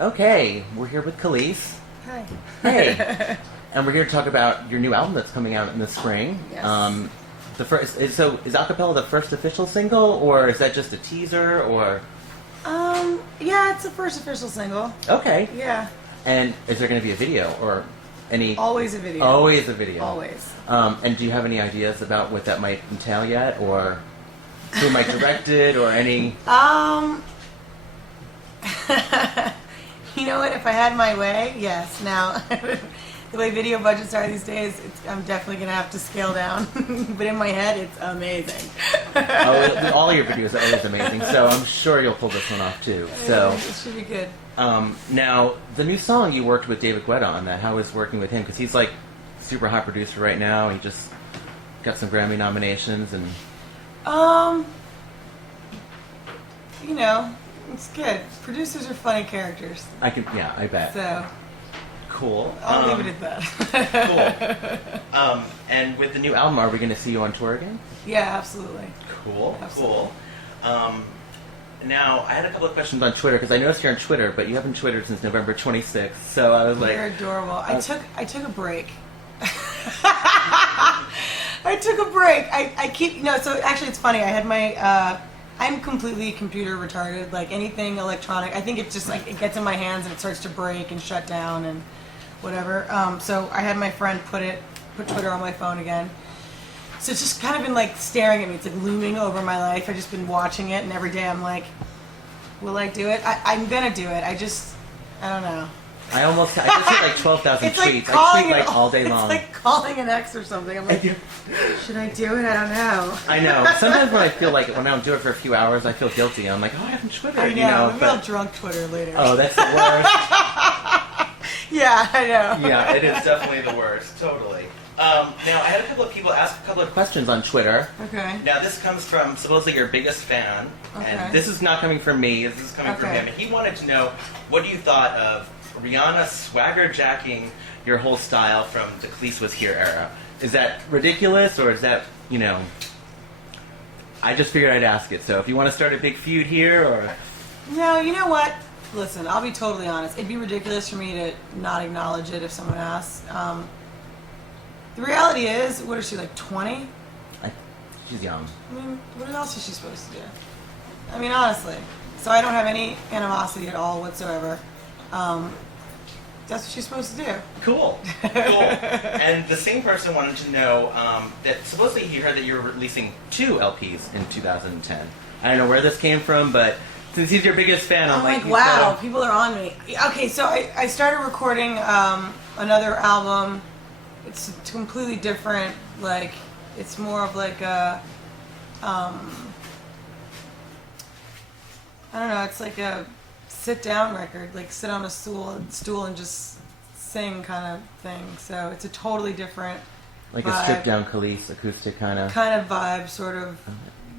Okay, we're here with Kelis. Hi. Hey, and we're here to talk about your new album that's coming out in the spring. Yes. The first is Acapella the first official single, or is that just a teaser, or? Yeah, it's the first official single. Okay. Yeah. And is there going to be a video or any? Always a video. Always a video. Always. And do you have any ideas about what that might entail yet, or who might direct it, or any? You know what? If I had my way, yes. Now, the way video budgets are these days, I'm definitely going to have to scale down. But in my head, it's amazing. All your videos are always amazing, so I'm sure you'll pull this one off too. So it should be good. Now, the new song you worked with David Guetta on that. How is working with him? Because he's like super hot producer right now. He just got some Grammy nominations and. You know, it's good. Producers are funny characters. I bet. So. Cool. I'll leave it at that. Cool. And with the new album, are we going to see you on tour again? Yeah, absolutely. Cool. Absolutely. Cool. Now, I had a couple of questions on Twitter, because I noticed you're on Twitter, but you haven't Twittered since November 26th, so I was like... You're adorable. I took a break. I took a break. I keep... No, so actually it's funny. I had my... I'm completely computer retarded. Like, anything electronic, I think it just, like, it gets in my hands and it starts to break and shut down and whatever. So I had my friend put Twitter on my phone again. So it's just kind of been like staring at me. It's like looming over my life. I've just been watching it, and every day I'm like, will I do it? I'm gonna do it. I don't know. I just hit like 12,000 tweets. Like I tweet like all day long. It's like calling an ex or something. I'm like, should I do it? I don't know. I know. Sometimes when I feel like when I don't do it for a few hours, I feel guilty. I'm like, oh, I haven't Twittered. I know. Maybe I'll drunk Twitter later. Oh, that's the worst. Yeah, I know. Yeah, it is definitely the worst. Totally. Now, I had a couple of people ask a couple of questions on Twitter. Okay. Now, this comes from supposedly your biggest fan. Okay. And this is not coming from me. This is coming from him. And he wanted to know what you thought of Rihanna swagger jacking your whole style from the Kelis Was Here era. Is that ridiculous, or is that, you know... I just figured I'd ask it. So if you want to start a big feud here, or... No, you know what? Listen, I'll be totally honest. It'd be ridiculous for me to not acknowledge it if someone asks. The reality is, what is she, like 20? She's young. I mean, what else is she supposed to do? I mean, honestly. So I don't have any animosity at all whatsoever. That's what she's supposed to do. Cool. Cool. And the same person wanted to know that supposedly he heard that you were releasing 2 LPs in 2010. I don't know where this came from, but since he's your biggest fan, I'm like, wow, people are on me. Okay, so I started recording another album. It's completely different. Like, it's more of like a, I don't know. It's like a sit-down record, like sit on a stool and just sing kind of thing. So it's a totally different, like vibe. A stripped-down Kelis acoustic kind of vibe, sort of.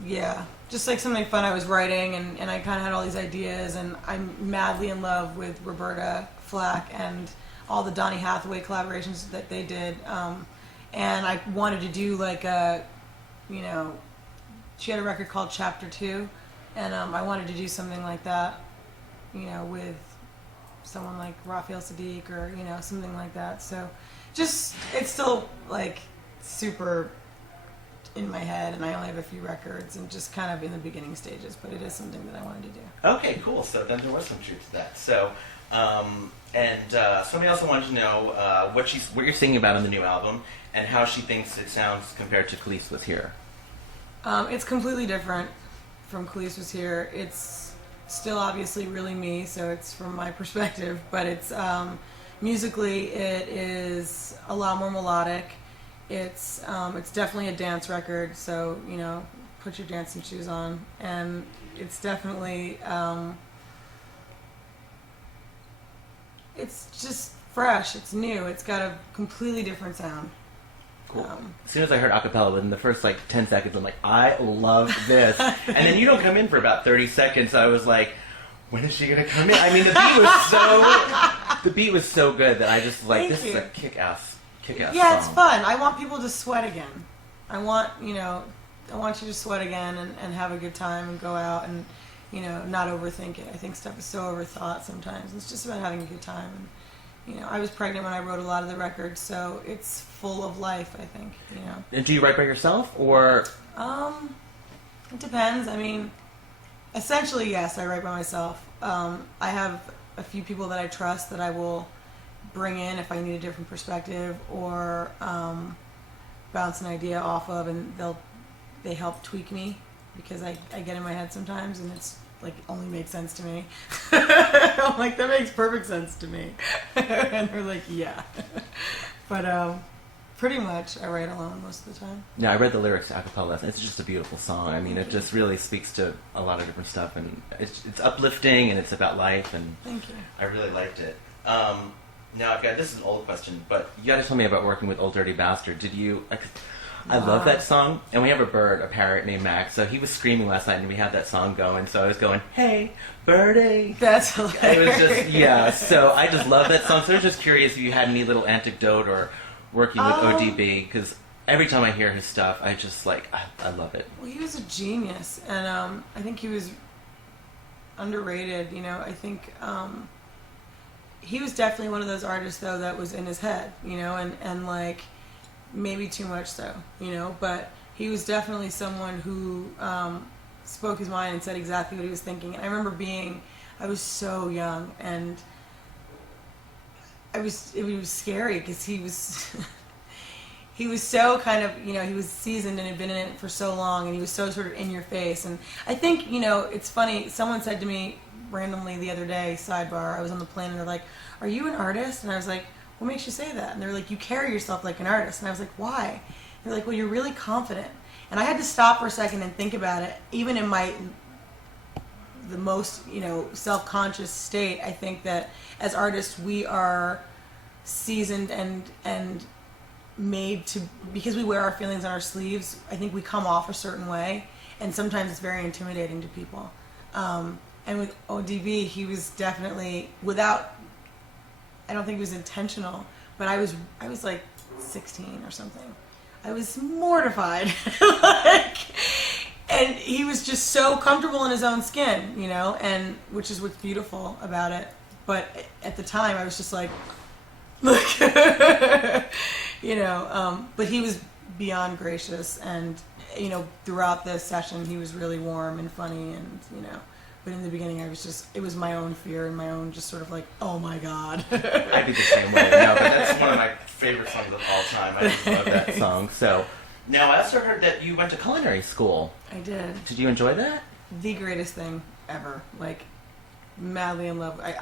Yeah, just like something fun I was writing, and I kind of had all these ideas, and I'm madly in love with Roberta Flack and all the Donny Hathaway collaborations that they did, and I wanted to do like a, you know, she had a record called Chapter 2, and I wanted to do something like that, you know, with someone like Raphael Sadiq or, you know, something like that. So just, it's still like super in my head, and I only have a few records and just kind of in the beginning stages, but it is something that I wanted to do. Okay, cool. So then there was some truth to that. So, somebody also wanted to know what you're singing about in the new album and how she thinks it sounds compared to Kelis Was Here. It's completely different from Kelis Was Here. It's still obviously really me, so it's from my perspective, but it's musically it is a lot more melodic. It's definitely a dance record, so, you know, put your dancing shoes on, and it's definitely it's just fresh, it's new, it's got a completely different sound. Cool. As soon as I heard acapella, within the first like 10 seconds, I'm like, I love this. And then you don't come in for about 30 seconds, so I was like, when is she gonna come in? I mean, the beat was so good that I just like, Thank this you. is a kick-ass Yeah, song. it's fun. I want people to sweat again. I want you to sweat again and have a good time and go out, and not overthink it. I think stuff is so overthought sometimes. It's just about having a good time. And, I was pregnant when I wrote a lot of the records, so it's full of life, I think, And do you write by yourself, or? It depends. I mean, essentially, yes, I write by myself. I have a few people that I trust that I will bring in if I need a different perspective or bounce an idea off of, and they help tweak me because I get in my head sometimes and it's like only makes sense to me. I'm like, that makes perfect sense to me. And they're like, yeah. But pretty much I write alone most of the time. Yeah, I read the lyrics to Acapella. It's just a beautiful song. I mean, it just really speaks to a lot of different stuff, and it's uplifting and it's about life, and thank you. I really liked it. Now I've got, this is an old question, but you got to tell me about working with Old Dirty Bastard. Did you? I love that song, and we have a parrot named Max, so he was screaming last night, and we had that song going, so I was going, hey, birdie. That's hilarious. It was just, yeah, so I just love that song. So I was just curious if you had any little anecdote or working with ODB, because every time I hear his stuff, I just I love it. Well, he was a genius, and I think he was underrated. I think he was definitely one of those artists, though, that was in his head, and like maybe too much so, but he was definitely someone who spoke his mind and said exactly what he was thinking. And I remember I was so young, and it was scary because he was he was so kind of, he was seasoned and had been in it for so long, and he was so sort of in your face. And I think, it's funny, someone said to me randomly the other day, sidebar, I was on the plane, and they're like, are you an artist? And I was like, what makes you say that? And they're like, you carry yourself like an artist. And I was like, why? And they're like, well, you're really confident. And I had to stop for a second and think about it. Even in the most, self-conscious state, I think that as artists, we are seasoned and made to, because we wear our feelings on our sleeves, I think we come off a certain way, and sometimes it's very intimidating to people. And with ODB, he was definitely, I don't think it was intentional, but I was like 16 or something. I was mortified. And he was just so comfortable in his own skin, and which is what's beautiful about it. But at the time, I was just like, look, but he was beyond gracious, and, throughout the session, he was really warm and funny, and, but in the beginning, it was my own fear and my own just sort of like, oh my God. I'd be the same way. No, but that's one of my favorite songs of all time. I just love that song. So, now I also heard that you went to culinary school. I did. Did you enjoy that? The greatest thing ever. Like, madly in love. I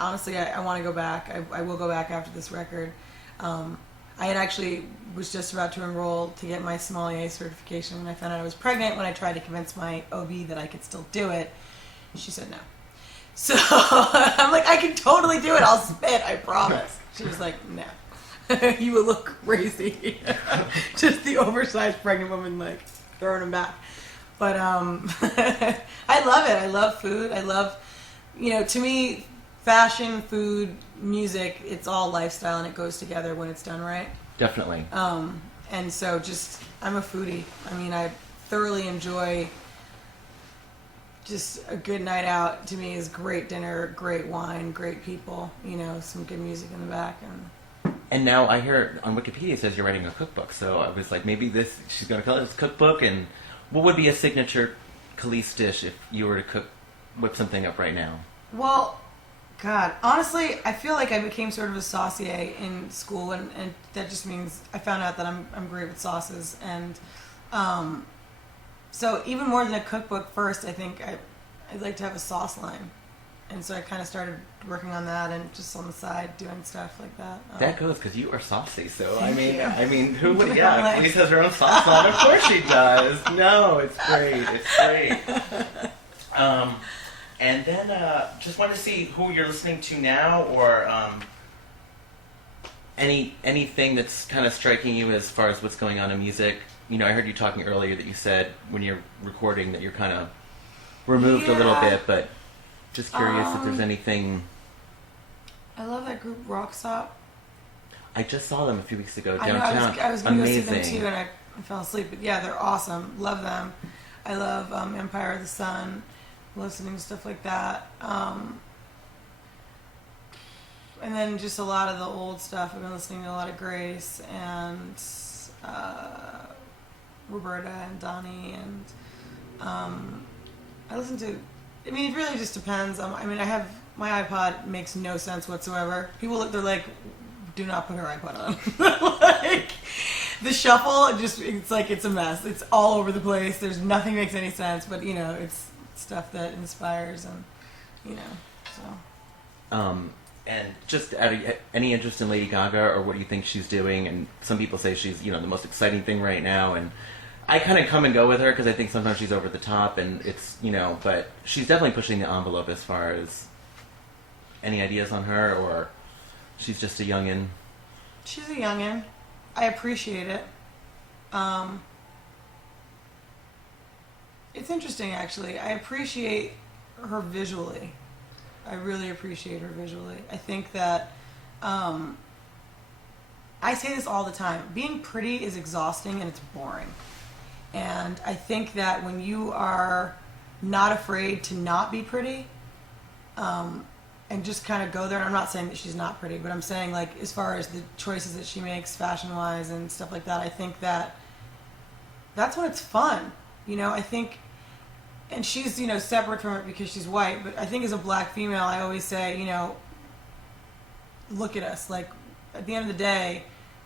want to go back. I will go back after this record. I had actually was just about to enroll to get my sommelier certification when I found out I was pregnant, when I tried to convince my OB that I could still do it. She said no. So I'm like, I can totally do it. I'll spit, I promise. She was like, no. You will look crazy. Just the oversized pregnant woman, like, throwing him back. But I love it. I love food. I love, to me, fashion, food, music, it's all lifestyle, and it goes together when it's done right. Definitely. And so I'm a foodie. I mean, I thoroughly enjoy just a good night out. To me is great dinner, great wine, great people, some good music in the back. And now I hear on Wikipedia it says you're writing a cookbook, so I was like, maybe she's going to call it this cookbook. And what would be a signature Kelis dish if you were to whip something up right now? Well, God, honestly, I feel like I became sort of a saucier in school, and that just means I found out that I'm great with sauces. And so even more than a cookbook, first, I think I'd like to have a sauce line. And so I kind of started working on that, and just on the side doing stuff like that. That goes because you are saucy. So I Thank mean, who would? Yeah, Kelis has her own sauce line. Of course she does. No, it's great. It's great. And then just want to see who you're listening to now, or anything that's kind of striking you as far as what's going on in music. I heard you talking earlier that you said when you're recording that you're kind of removed a little bit, but just curious if there's anything. I love that group Rockstop. I just saw them a few weeks ago I downtown. know, I was going to go see them too, and I fell asleep. But yeah, they're awesome. Love them. I love Empire of the Sun. listening to stuff like that. And then just a lot of the old stuff. I've been listening to a lot of Grace and Roberta and Donnie, and I listen to. I mean, it really just depends. I mean, I have my iPod makes no sense whatsoever. People look, they're like, do not put her iPod on. Like the shuffle, it's like it's a mess. It's all over the place. There's nothing makes any sense, but you know, it's stuff that inspires, and you know, so. And just any interest in Lady Gaga, or what do you think she's doing? And some people say she's, you know, the most exciting thing right now. And I kind of come and go with her because I think sometimes she's over the top, and it's, you know, but she's definitely pushing the envelope as far as any ideas on her, or she's just a youngin'. She's a youngin'. I appreciate it. It's interesting, actually. I appreciate her visually. I really appreciate her visually. I think that, I say this all the time, being pretty is exhausting and it's boring. And I think that when you are not afraid to not be pretty, and just kind of go there, and I'm not saying that she's not pretty, but I'm saying, like, as far as the choices that she makes fashion-wise and stuff like that, I think that that's when it's fun. You know, I think, and she's, you know, separate from it because she's white, but I think as a black female, I always say, you know, look at us. Like, at the end of the day,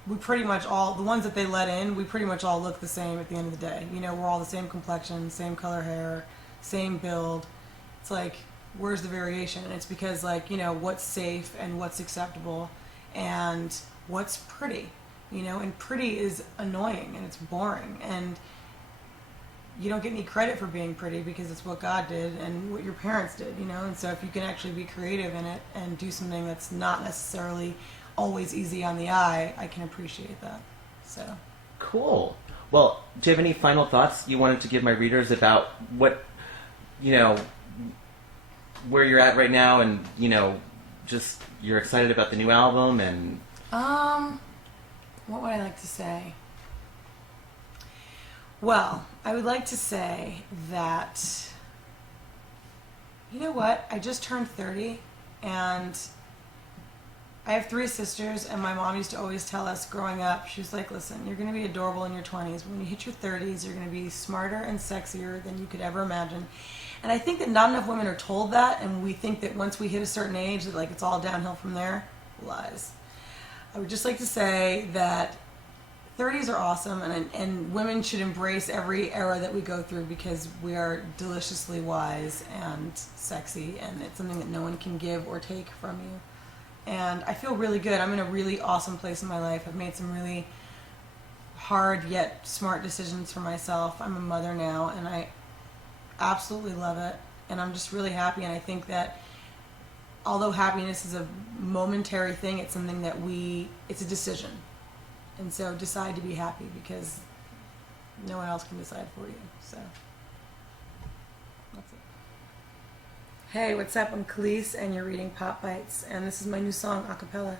we pretty much all, the ones that they let in, we pretty much all look the same at the end of the day. You know, we're all the same complexion, same color hair, same build. It's like, where's the variation? And it's because, like, you know, what's safe and what's acceptable and what's pretty, you know, and pretty is annoying and it's boring, and you don't get any credit for being pretty because it's what God did and what your parents did, you know. And so if you can actually be creative in it and do something that's not necessarily always easy on the eye, I can appreciate that. So cool. Well, do you have any final thoughts you wanted to give my readers about what, you know, where you're at right now, and, you know, just you're excited about the new album? And what would I like to say? Well, I would like to say that, you know what, I just turned 30, and I have 3 sisters, and my mom used to always tell us growing up, she was like, listen, you're going to be adorable in your 20s, but when you hit your 30s, you're going to be smarter and sexier than you could ever imagine. And I think that not enough women are told that, and we think that once we hit a certain age that, like, it's all downhill from there. Lies. I would just like to say that 30s are awesome, and women should embrace every era that we go through because we are deliciously wise and sexy, and it's something that no one can give or take from you. And I feel really good. I'm in a really awesome place in my life. I've made some really hard yet smart decisions for myself. I'm a mother now, and I absolutely love it, and I'm just really happy. And I think that although happiness is a momentary thing, it's something that it's a decision. And so decide to be happy because no one else can decide for you. So that's it. Hey, what's up? I'm Kelis, and you're reading Popbytes, and this is my new song, Acapella.